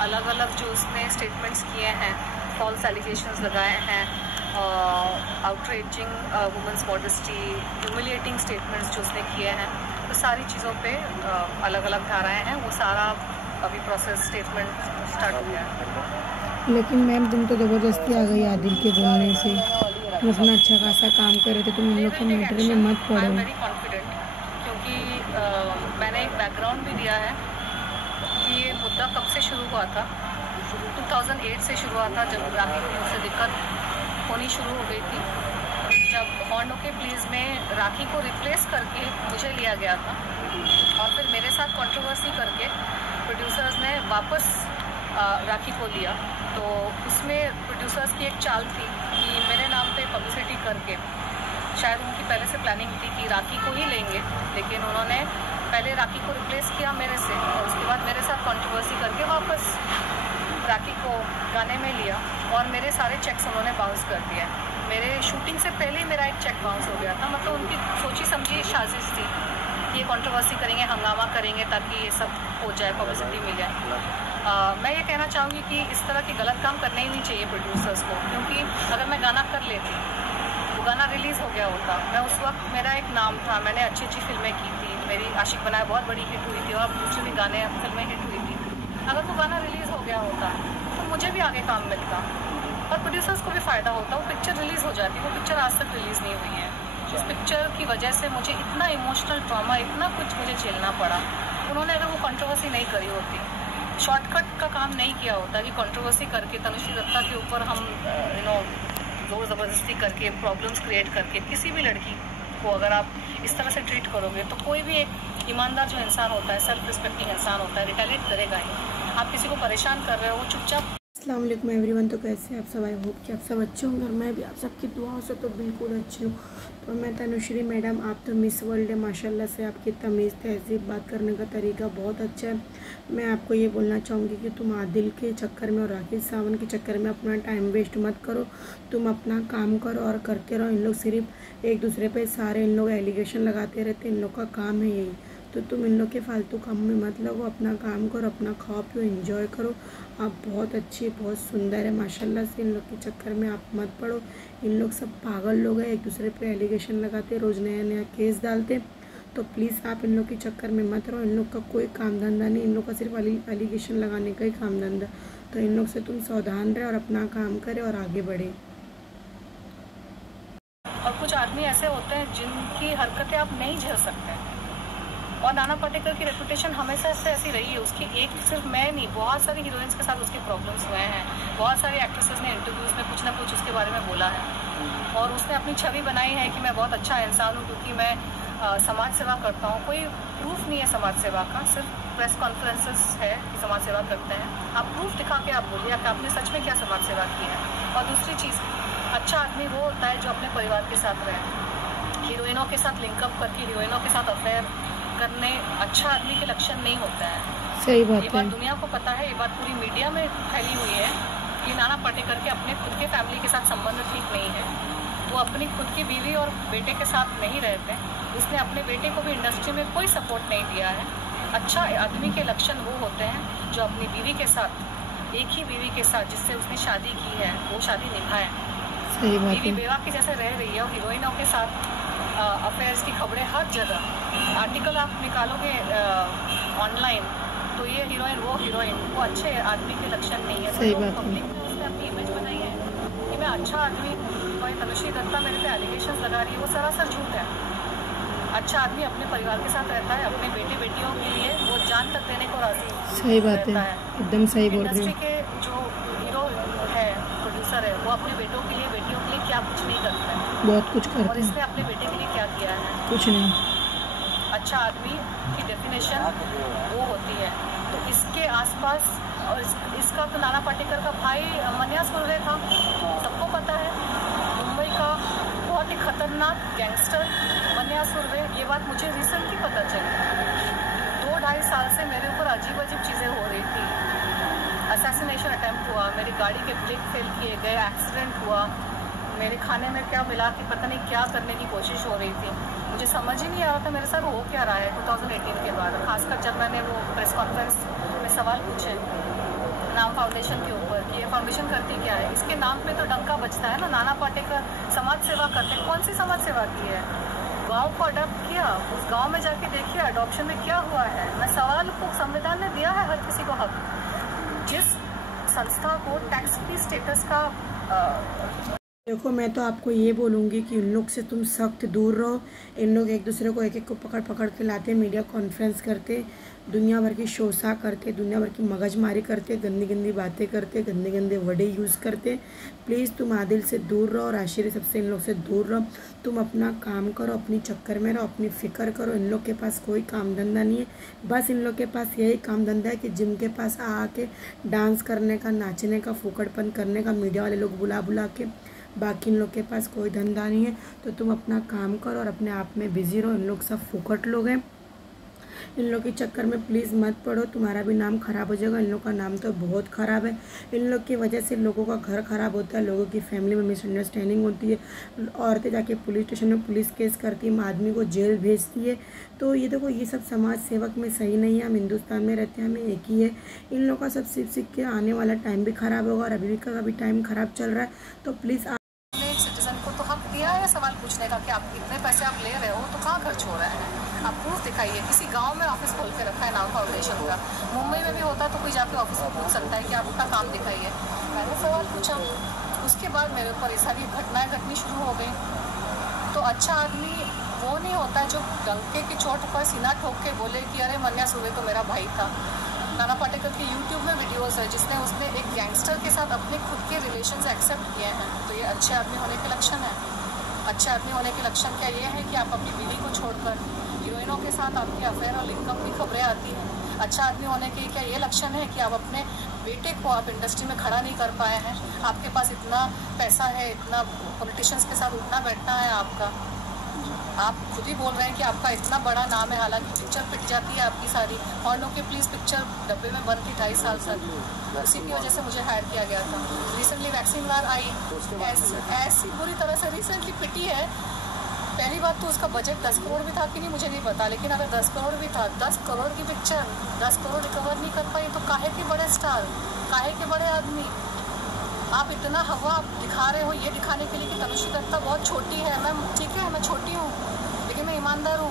अलग अलग जो उसने स्टेटमेंट्स किए हैं, फॉल्स एलिगेशंस लगाए हैं, outraging women's modesty, humiliating statements जो उसने किए हैं, तो सारी चीज़ों पे अलग अलग धाराएं हैं। वो सारा अभी प्रोसेस स्टेटमेंट स्टार्ट हो गया है। लेकिन मैम तुम तो ज़बरदस्ती आ गई आदिल के बोलने से, तुम अपना अच्छा खासा काम कर रहे थे, तुम इन लोग के मैटर में मत पड़ो। आई एम वेरी कॉन्फिडेंट, क्योंकि मैंने एक बैकग्राउंड भी दिया है कि ये मुद्दा कब से शुरू हुआ था। 2008 से शुरू हुआ था, जब राखी को मुझसे दिक्कत होनी शुरू हो गई थी, जब बॉन्ड ओके प्लीज़ में राखी को रिप्लेस करके मुझे लिया गया था, और फिर मेरे साथ कंट्रोवर्सी करके प्रोड्यूसर्स ने वापस राखी को लिया। तो उसमें प्रोड्यूसर्स की एक चाल थी कि मेरे नाम पे पब्लिसिटी करके, शायद उनकी पहले से प्लानिंग थी कि राखी को ही लेंगे, लेकिन उन्होंने पहले राखी को रिप्लेस किया मेरे से, और उसके बाद मेरे साथ कंट्रोवर्सी करके वापस राखी को गाने में लिया, और मेरे सारे चेक्स उन्होंने बाउंस कर दिया। मेरे शूटिंग से पहले ही मेरा एक चेक बाउंस हो गया था। मतलब उनकी सोची समझी साजिश थी कि ये कंट्रोवर्सी करेंगे, हंगामा करेंगे, ताकि ये सब हो जाए, पब्लिसिटी मिल जाए। मैं ये कहना चाहूँगी कि इस तरह के गलत काम करने ही नहीं चाहिए प्रोड्यूसर्स को, क्योंकि अगर मैं गाना कर लेती, वो गाना रिलीज़ हो गया होता, मैं उस वक्त मेरा एक नाम था, मैंने अच्छी अच्छी फिल्में की थी, मेरी आशिक बनाया बहुत बड़ी हिट हुई थी, और दूसरे भी गाने फिल्में हिट हुई थी। अगर वो गाना रिलीज़ हो गया होता तो मुझे भी आगे काम मिलता, और प्रोड्यूसर्स को भी फ़ायदा होता। वो पिक्चर रिलीज़ हो जाती, वो पिक्चर आज तक रिलीज़ नहीं हुई है। उस पिक्चर की वजह से मुझे इतना इमोशनल ट्रॉमा, इतना कुछ मुझे झेलना पड़ा। उन्होंने अगर वो कंट्रोवर्सी नहीं करी होती, शॉर्टकट का काम नहीं किया होता कि कंट्रोवर्सी करके तनुश्री दत्ता के ऊपर हम जोर ज़बरदस्ती करके, प्रॉब्लम्स क्रिएट करके, किसी भी लड़की को अगर आप इस तरह से ट्रीट करोगे, तो कोई भी एक ईमानदार जो इंसान होता है, सेल्फ रिस्पेक्टिंग इंसान होता है, रिटेलिएट करेगा ही। आप किसी को परेशान कर रहे हो, वो चुपचाप। अस्सलाम वालेकुम एवरीवन। तो कैसे हैं आप सब? आई होप कि आप सब अच्छे होंगे, और मैं भी आप सबकी दुआओं से तो बिल्कुल अच्छी हूँ। तो मैं तनुश्री मैडम, आप तो मिस वर्ल्ड है माशाल्लाह से, आपकी तमीज़, तहज़ीब, बात करने का तरीका बहुत अच्छा है। मैं आपको ये बोलना चाहूँगी कि तुम आदिल के चक्कर में और राखी सावंत के चक्कर में अपना टाइम वेस्ट मत करो। तुम अपना काम करो और करते रहो। इन लोग सिर्फ एक दूसरे पे सारे इन लोग एलिगेशन लगाते रहते, इन लोग का काम है यही। तो तुम इन लोग के फालतू काम में मत लगो, अपना काम करो, अपना खाओ पियो, एंजॉय करो। आप बहुत अच्छी, बहुत सुंदर है माशाल्लाह से। इन लोग के चक्कर में आप मत पड़ो। इन लोग सब पागल लोग हैं, एक दूसरे पे एलिगेशन लगाते, रोज़ नया नया केस डालते। तो प्लीज़ आप इन लोग के चक्कर में मत रहो। इन लोग का कोई काम धंधा नहीं, इन लोग का सिर्फ एलिगेशन लगाने का ही काम धंधा। तो इन लोग से तुम सावधान रहे और अपना काम करें और आगे बढ़े। और कुछ आदमी ऐसे होते हैं जिनकी हरकतें आप नहीं झेल सकते, और नाना पाटेकर की रेपुटेशन हमेशा से ऐसी रही है। उसकी एक सिर्फ मैं नहीं, बहुत सारी हीरोइंस के साथ उसके प्रॉब्लम्स हुए हैं। बहुत सारी एक्ट्रेसेस ने इंटरव्यूज़ में कुछ ना कुछ उसके बारे में बोला है, और उसने अपनी छवि बनाई है कि मैं बहुत अच्छा इंसान हूँ क्योंकि मैं समाज सेवा करता हूँ। कोई प्रूफ नहीं है समाज सेवा का, सिर्फ प्रेस कॉन्फ्रेंसेस है कि समाज सेवा करते हैं। आप प्रूफ दिखा के आप बोलिए कि आपने सच में क्या समाज सेवा की है। और दूसरी चीज़, अच्छा आदमी वो होता है जो अपने परिवार के साथ रहे। हीरोइनों के साथ लिंकअप करके, हीरोइनों के साथ अफेयर करने अच्छा आदमी के लक्षण नहीं होता है। सही बात है। ये बात दुनिया को पता है, ये बात पूरी मीडिया में फैली हुई है कि नाना पाटेकर के अपने खुद के फैमिली के साथ संबंध ठीक नहीं है। वो अपनी खुद की बीवी और बेटे के साथ नहीं रहते। उसने अपने बेटे को भी इंडस्ट्री में कोई सपोर्ट नहीं दिया है। अच्छा आदमी के लक्षण वो होते हैं जो अपनी बीवी के साथ, एक ही बीवी के साथ जिससे उसने शादी की है, वो शादी निभाए। सही बात है। बीवी बेवा की जैसे रह रही है, और हीरोइनों के साथ अफेयर्स की खबरें हर जगह, आर्टिकल आप निकालोगे ऑनलाइन तो ये हीरोइन वो हीरोइन, वो अच्छे आदमी के लक्षण नहीं है। सही बात है। पब्लिक ने उसने अपनी इमेज बनाई है कि मैं अच्छा आदमी हूँ, और तनुश्री दत्ता मेरे पे एलिगेशन लगा रही है, वो सरासर झूठ है। अच्छा आदमी अपने परिवार के साथ रहता है, अपने बेटे बेटियों के लिए वो जान तक देने को राजी। सही बात है, एकदम सही बोल रही इंडस्ट्री के जो हीरो है, प्रोड्यूसर है, वो अपने बेटों के लिए, बेटियों के लिए क्या कुछ नहीं करता है। बहुत कुछ करते हैं। और इसने अपने बेटे के लिए क्या किया है? कुछ नहीं। अच्छा आदमी की डेफिनेशन वो होती है। तो इसके आसपास, और इसका तो नाना पाटेकर का भाई मन्या सुर्वे था, सबको पता है। मुंबई का बहुत ही खतरनाक गैंगस्टर मन्या सुर्वे, ये बात मुझे रिसेंटली पता चली। 2-2.5 साल से मेरे ऊपर अजीब अजीब चीज़ें हो रही थी। असैसिनेशन अटैम्प्ट हुआ, मेरी गाड़ी के ब्रेक फेल किए गए, एक्सीडेंट हुआ, मेरे खाने में क्या मिला कि पता नहीं क्या करने की कोशिश हो रही थी। मुझे समझ ही नहीं आ रहा था मेरे साथ हो क्या रहा है 2018 के बाद, खासकर जब मैंने वो प्रेस कॉन्फ्रेंस में सवाल पूछे। फाउंडेशन के ऊपर कि ये फाउंडेशन करती क्या है। इसके नाम पे तो डंका बजता है ना, नाना पाटेकर समाज सेवा करते। कौन सी समाज सेवा की है? गांव को अडॉप्ट किया, उस गांव में जाके देखिए अडॉप्शन में क्या हुआ है। मैं सवाल को, संविधान ने दिया है हर किसी को हक। जिस संस्था को टैक्स फ्री स्टेटस का देखो, मैं तो आपको ये बोलूँगी कि इन लोग से तुम सख्त दूर रहो। इन लोग एक दूसरे को एक एक को पकड़ पकड़ के लाते, मीडिया कॉन्फ्रेंस करते, दुनिया भर की शोषा करते, दुनिया भर की मगजमारी करते, गंदी गंदी बातें करते, गंदे गंदे वर्डे यूज़ करते। प्लीज़ तुम आदिल से दूर रहो और आशिर सबसे इन लोग से दूर रहो। तुम अपना काम करो, अपनी चक्कर में रहो, अपनी फ़िक्र करो। इन लोग के पास कोई काम धंधा नहीं है। बस इन लोग के पास यही काम धंधा है कि जिम के पास आके डांस करने का, नाचने का, फूकड़पन करने का, मीडिया वाले लोग बुला बुला के। बाकी इन लोग के पास कोई धंधा नहीं है। तो तुम अपना काम करो और अपने आप में बिजी रहो। इन लोग सब फुकट लोग हैं। इन लोग के चक्कर में प्लीज़ मत पड़ो, तुम्हारा भी नाम ख़राब हो जाएगा। इन लोग का नाम तो बहुत ख़राब है। इन लोग की वजह से लोगों का घर ख़राब होता है, लोगों की फैमिली में मिसअंडरस्टैंडिंग होती है, औरतें जाके पुलिस स्टेशन में पुलिस केस करती है, आदमी को जेल भेजती है। तो ये देखो, ये सब समाज सेवक में सही नहीं है। हम हिंदुस्तान में रहते हैं, हमें एक ही है। इन लोग का सब सीख सीख के आने वाला टाइम भी ख़राब होगा और अभी का भी टाइम ख़राब चल रहा है। तो प्लीज़ सिटीजन को तो हक दिया है सवाल पूछने का कि आप इतने पैसे आप ले रहे हो तो कहाँ खर्च हो रहा है, आप प्रूफ दिखाइए। किसी गांव में ऑफिस खोल के रखा है नाव फाउंडेशन का, मुंबई में भी होता तो कोई जाके ऑफिस में पूछ सकता है कि आप अपना काम दिखाइए। मैंने सवाल पूछा, उसके बाद मेरे ऊपर ये सारी घटनाएं घटनी शुरू हो गई। तो अच्छा आदमी वो नहीं होता है जो डंके की चोट पर सीना ठोक के बोले कि अरे मन्या सुबह तो मेरा भाई था। नाना पाटेकर के यूट्यूब में वीडियोस है जिसने उसने एक गैंगस्टर के साथ अपने खुद के रिलेशंस एक्सेप्ट किए हैं। तो ये अच्छे आदमी होने के लक्षण है। अच्छे आदमी होने के लक्षण क्या ये है कि आप अपनी बीवी को छोड़कर हीरोइनों के साथ आपकी अफेयर और लिंकअप की खबरें आती हैं। अच्छा आदमी होने के क्या ये लक्षण है कि आप अपने बेटे को आप इंडस्ट्री में खड़ा नहीं कर पाए हैं। आपके पास इतना पैसा है, इतना पॉलिटिशियंस के साथ उठना बैठना है आपका। आप खुद ही बोल रहे हैं कि आपका इतना बड़ा नाम है, हालांकि पिक्चर पिट जाती है आपकी सारी। और लोग के प्लीज़ पिक्चर डब्बे में बंद थी 2.5 साल तक, उसी की वजह से मुझे हायर किया गया था। रिसेंटली वैक्सीन वार आई, ऐसी बुरी तरह से रिसेंटली पिटी है। पहली बात तो उसका बजट 10 करोड़ भी था कि नहीं मुझे नहीं पता, लेकिन अगर 10 करोड़ भी था, 10 करोड़ की पिक्चर 10 करोड़ रिकवर नहीं कर पाई तो काहे के बड़े स्टार, काहे के बड़े आदमी। आप इतना हवा दिखा रहे हो ये दिखाने के लिए कि तनुश्री दत्ता बहुत छोटी है। मैं ठीक है, मैं छोटी हूँ लेकिन मैं ईमानदार हूँ।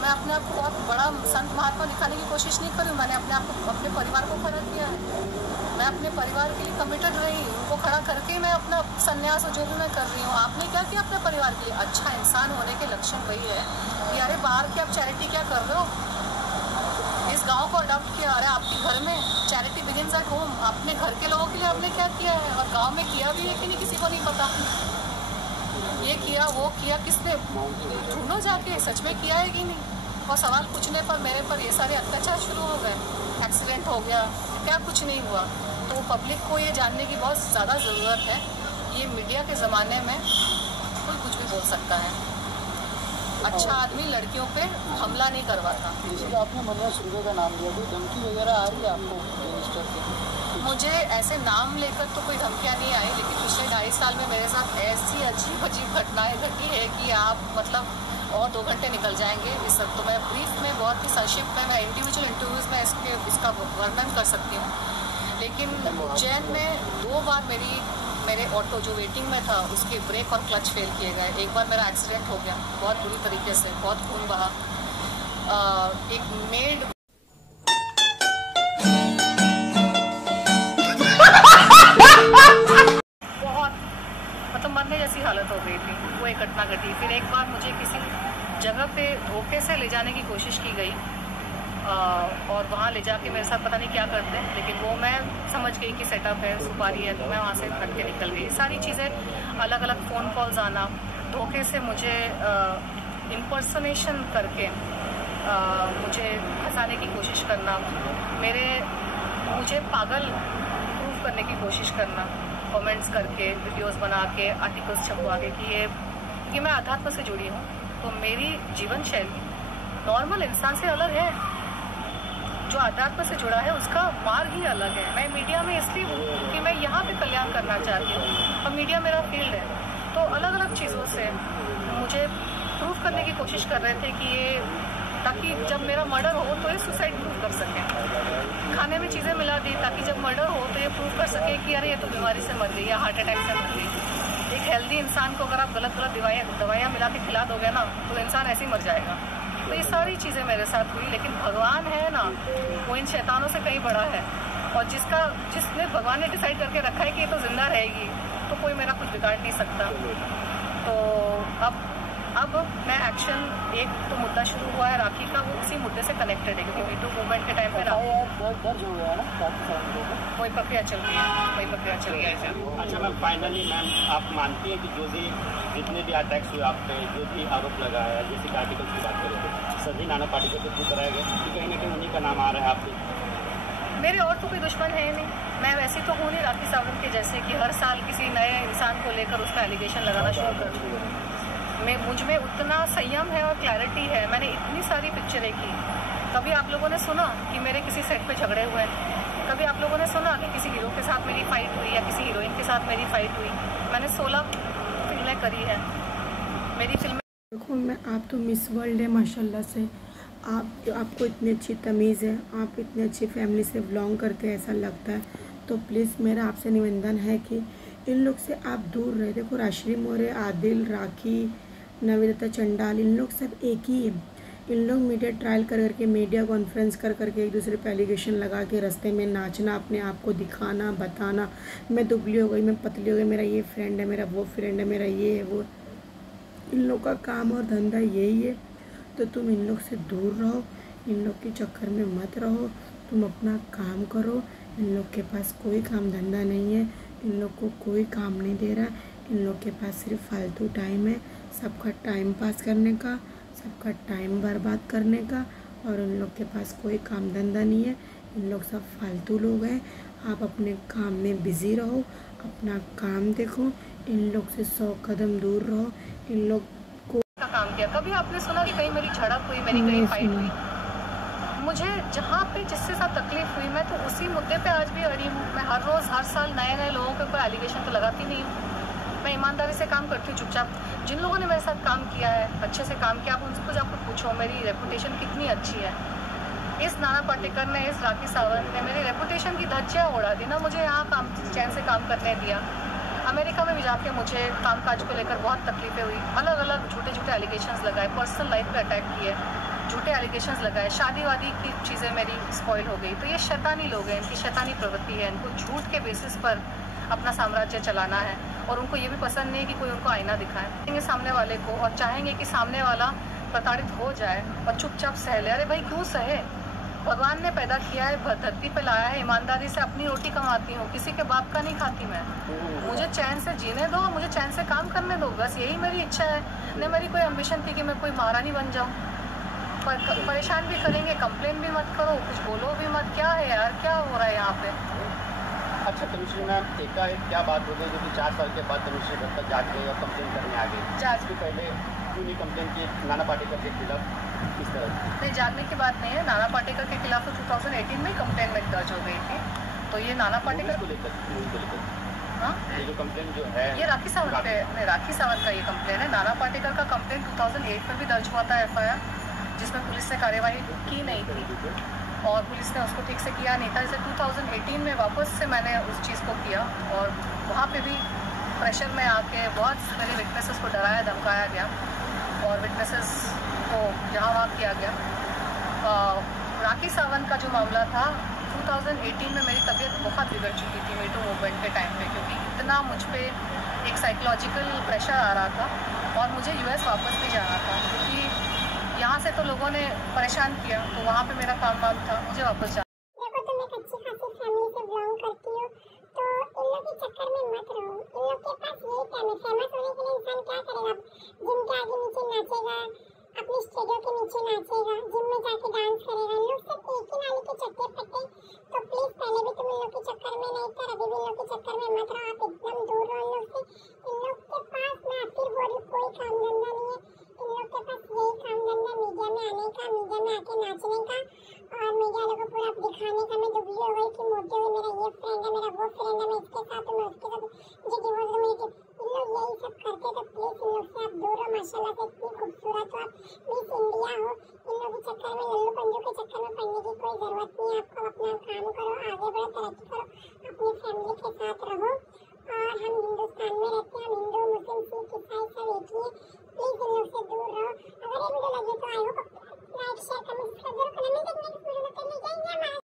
मैं अपने आप को बहुत बड़ा संत महात्मा दिखाने की कोशिश नहीं करी। मैंने अपने आप को, अपने परिवार को खड़ा किया है। मैं अपने परिवार के लिए कमिटेड रही, उनको खड़ा करके मैं अपना संन्यास और जो भी मैं कर रही हूँ। आपने क्या किया अपने परिवार के लिए? अच्छा इंसान होने के लक्षण वही है कि अरे बाहर की आप चैरिटी क्या कर रहे हो, इस गांव को अडॉप्ट किया। अरे आपके घर में चैरिटी बिगिंस एट होम। अपने घर के लोगों के लिए आपने क्या किया है और गांव में किया भी है कि नहीं किसी को नहीं पता। ये किया वो किया, किसने? ढूंढो जाके सच में किया है कि नहीं। और सवाल पूछने पर मेरे पर ये सारे अत्याचार शुरू हो गए। एक्सीडेंट हो गया, क्या कुछ नहीं हुआ। तो पब्लिक को ये जानने की बहुत ज़्यादा ज़रूरत है। ये मीडिया के ज़माने में कोई कुछ भी बोल सकता है। अच्छा आदमी लड़कियों पे हमला नहीं करवाता। आपने मन्या सुर्वे का नाम लिया, कोई धमकी वगैरह आ रही है आपको मिनिस्टर से? मुझे ऐसे नाम लेकर तो कोई धमकियाँ नहीं आई, लेकिन पिछले 2.5 साल में मेरे साथ ऐसी अजीब अजीब घटनाएं घटी है कि आप मतलब और 2 घंटे निकल जाएंगे इस सब। तो मैं ब्रीफ में बहुत ही संक्षिप्त में मैं इंडिविजुअल इंटरव्यूज़ में इसका वर्णन कर सकती हूँ। लेकिन उज्जैन में 2 बार मेरे ऑटो जो वेटिंग में था उसके ब्रेक और क्लच फेल किए गए। एक बार मेरा एक्सीडेंट हो गया बहुत बुरी तरीके से, बहुत खून बहा। एक मेड बहुत मतलब मरने जैसी हालत हो गई थी, वो एक घटना घटी। फिर एक बार मुझे किसी जगह पे धोखे से ले जाने की कोशिश की गई और वहाँ ले जाके मेरे साथ पता नहीं क्या करते हैं, लेकिन वो मैं समझ गई कि सेटअप है, सुपारी है, तो मैं वहाँ से हट के निकल गई। सारी चीज़ें अलग अलग फ़ोन कॉल्स आना, धोखे से मुझे इम्पर्सनेशन करके मुझे फंसाने की कोशिश करना, मुझे पागल प्रूव करने की कोशिश करना, कमेंट्स करके, वीडियोस बना के, आर्टिकल्स छपवा के कि मैं अध्यात्म से जुड़ी हूँ। तो मेरी जीवन शैली नॉर्मल इंसान से अलग है। जो अध्यात्म से जुड़ा है उसका मार्ग ही अलग है। मैं मीडिया में इसलिए हूँ क्योंकि मैं यहाँ पे कल्याण करना चाहती हूँ और मीडिया मेरा फील्ड है। तो अलग अलग चीज़ों से मुझे प्रूव करने की कोशिश कर रहे थे कि ये, ताकि जब मेरा मर्डर हो तो ये सुसाइड प्रूव कर सकें। खाने में चीज़ें मिला दी ताकि जब मर्डर हो तो ये ये प्रूव कर सके कि अरे ये तो बीमारी से मर गई या हार्ट अटैक से मर गई। एक हेल्दी इंसान को अगर आप गलत गलत दवाइयाँ मिला के खिला दोगे ना तो इंसान ऐसे ही मर जाएगा। तो ये सारी चीज़ें मेरे साथ हुई, लेकिन भगवान है ना, वो इन शैतानों से कहीं बड़ा है। और जिसने भगवान ने डिसाइड करके रखा है कि ये तो जिंदा रहेगी, तो कोई मेरा कुछ बिगाड़ नहीं सकता। तो अब मैं एक्शन, एक तो मुद्दा शुरू हुआ है राखी का, वो उसी मुद्दे से कनेक्टेड है, क्योंकि मीटू मूवमेंट के टाइम पे दर्ज हो गया ना, वही प्रक्रिया चल रही है। अच्छा मैम, फाइनली मैम आप मानती हैं कि जो भी जितने भी अटैक्स हुए आप पे, जो भी आरोप लगाया, जैसे आर्टिकल्स की बात करें तो सभी नाना पार्टिकल से प्रूव कराया गया कि कहीं ना कहीं उन्हीं का नाम आ रहा है आपसे? मेरे और तो कोई दुश्मन है नहीं, मैं वैसी तो हूँ नहीं राखी सावंत के जैसे कि हर साल किसी नए इंसान को लेकर उसका एलिगेशन लगाना शुरू कर दूँ। मुझ में उतना संयम है और क्लैरिटी है। मैंने इतनी सारी पिक्चरें की। कभी आप लोगों ने सुना कि मेरे किसी सेट पे झगड़े हुए हैं? कभी आप लोगों ने सुना कि किसी हीरो के साथ मेरी फाइट हुई या किसी हीरोइन के साथ मेरी फाइट हुई? मैंने 16 फिल्में करी हैं। मेरी फिल्में देखो, मैं आप तो मिस वर्ल्ड है माशाल्लाह से। आपको इतनी अच्छी तमीज़ है, आप इतनी अच्छी फैमिली से बिलोंग करते हैं ऐसा लगता है। तो प्लीज़ मेरा आपसे निवेदन है कि इन लोग से आप दूर रहे। देखो, राशि मौर्य, आदिल, राखी, नविता चंडाल, इन लोग सब एक ही है। इन लोग मीडिया ट्रायल कर करके, मीडिया कॉन्फ्रेंस कर करके एक दूसरे पे एलिगेशन लगा के रास्ते में नाचना, अपने आप को दिखाना, बताना, मैं दुबली हो गई, मैं पतली हो गई, मेरा ये फ्रेंड है, मेरा वो फ्रेंड है, मेरा ये है वो। इन लोग का काम और धंधा यही है। तो तुम इन लोग से दूर रहो, इन लोग के चक्कर में मत रहो, तुम अपना काम करो। इन लोग के पास कोई काम धंधा नहीं है, इन लोग को कोई काम नहीं दे रहा, इन लोग के पास सिर्फ फालतू टाइम है, सबका टाइम पास करने का, सबका टाइम बर्बाद करने का, और इन लोग के पास कोई काम धंधा नहीं है। इन लोग सब फालतू लोग हैं। आप अपने काम में बिज़ी रहो, अपना काम देखो, इन लोग से 100 कदम दूर रहो। इन लोग को काम किया। कभी आपने सुना कि कहीं मेरी झड़प हुई, मेरी कहीं फाइट हुई? मुझे जहाँ पे जिससे साथ तकलीफ हुई, मैं तो उसी मुद्दे पे आज भी अड़ी हूँ। मैं हर रोज़ हर साल नए नए लोगों के ऊपर एलिगेशन तो लगाती नहीं हूँ। मैं ईमानदारी से काम करती हूँ, चुपचाप। जिन लोगों ने मेरे साथ काम किया है, अच्छे से काम किया, आप उनसे जाकर पूछो मेरी रेपुटेशन कितनी अच्छी है। इस नाना पाटेकर ने, इस राखी सावंत ने मेरी रेपुटेशन की धज्जियाँ उड़ा दी ना। मुझे यहाँ काम चैन से काम करने दिया। अमेरिका में भी जाके मुझे कामकाज को लेकर बहुत तकलीफें हुई। अलग अलग झूठे झूठे एलिगेशंस लगाए, पर्सनल लाइफ पे अटैक किए, झूठे एलिगेशंस लगाए, शादी वादी की चीज़ें मेरी स्पॉइल हो गई। तो ये शैतानी लोग हैं, इनकी शैतानी प्रवृत्ति है। इनको झूठ के बेसिस पर अपना साम्राज्य चलाना है, और उनको ये भी पसंद नहीं है कि कोई उनको आईना दिखाए सामने वाले को, और चाहेंगे कि सामने वाला प्रताड़ित हो जाए और चुपचाप सह ले। अरे भाई, क्यों सहे? भगवान ने पैदा किया है, धरती पे लाया है, ईमानदारी से अपनी रोटी कमाती हूँ, किसी के बाप का नहीं खाती मैं। मुझे चैन से जीने दो, मुझे चैन से काम करने दो, बस यही मेरी इच्छा है। न मेरी कोई एम्बिशन थी कि मैं कोई महारानी बन जाऊँ। परेशान भी करेंगे, कंप्लेन भी मत करो, कुछ बोलो भी मत। क्या है यार, क्या हो रहा है यहाँ पे? अच्छा तनुश्री मैम, एकाएक क्या बात हो गई जो कि 4 साल के बाद तनुश्री घर तक जाग गई और कंप्लेन करने आ गई? जाग के पहले क्यों नहीं कंप्लेन की नाना पाटेकर के खिलाफ? किस तरह? नहीं, जागने की बात नहीं है। नाना पाटेकर के खिलाफ तो 2018 में कंप्लेन में दर्ज हो गई थी। तो ये नाना पाटेकर को लेकर हाँ, ये जो कंप्लेन जो है, ये राखी सावंत पे, राखी सावंत का ये कंप्लेन है। नाना पाटेकर का कंप्लेन 2008 में भी दर्ज हुआ था, FIR, जिसमें पुलिस ने कार्यवाही की नहीं थी और पुलिस ने उसको ठीक से किया नहीं था। जैसे 2018 में वापस से मैंने उस चीज़ को किया, और वहाँ पे भी प्रेशर में आके बहुत मेरे विटनेसेस को डराया धमकाया गया, और विटनेसेस को यहाँ वहाँ किया गया। राखी सावंत का जो मामला था, 2018 में मेरी तबीयत बहुत बिगड़ चुकी थी मीटू मूवमेंट के टाइम पे, क्योंकि इतना मुझ पे एक साइकोलॉजिकल प्रेशर आ रहा था, और मुझे US वापस भी जाना था, क्योंकि यहाँ से तो लोगों ने परेशान किया, तो वहाँ पे मेरा काम वाम था, मुझे वापस जाना। देखो, तुम एक अच्छी खासी फैमिली से बिलोंग करती हो, तो इन लोग के चक्कर में मत रहो। इन लोग के पास यही टाइम है। फेमस होने के लिए इंसान क्या करेगा? जिम के आगे नीचे नाचेगा, अपनी स्टूडियो के नीचे नाचेगा, जिम में जाके डांस करेगा। इन लोग सब एक ही नाली के चट्टे पट्टे। तो प्लीज, पहले भी तुम इन लोग के चक्कर में नहीं था, अभी भी इन लोग के चक्कर में मत रहो। आप एकदम दूर रहो इन लोग से। इन लोग के पास ना फिर बोली कोई काम धंधा नहीं है। इन लोग के पास यही काम धंधा मीडिया में आने का, मीडिया में आके नाचने का, और मीडिया लोगों को पूरा दिखाने का मैं दुबली हो गई कि मोटे हुए मेरा ये ये फ्रेंड है, मेरा वो फ्रेंड है, मैं इसके साथ हूँ, मैं उसके साथ हूँ, मुझे डिवोर्स दो, मुझे इन लोग यही सब करते, तो प्लीज इन लोग से आप दूर हो। माशाल्लाह से इतनी खूबसूरत हो आप, मिस इंडिया हो, इन लोग के चक्कर में, लल्लू पंजू के चक्कर में पड़ने की कोई जरूरत नहीं है। आपको अपना काम करो, आगे बढ़ो, तरक्की करो, अपनी फैमिली के साथ रहो।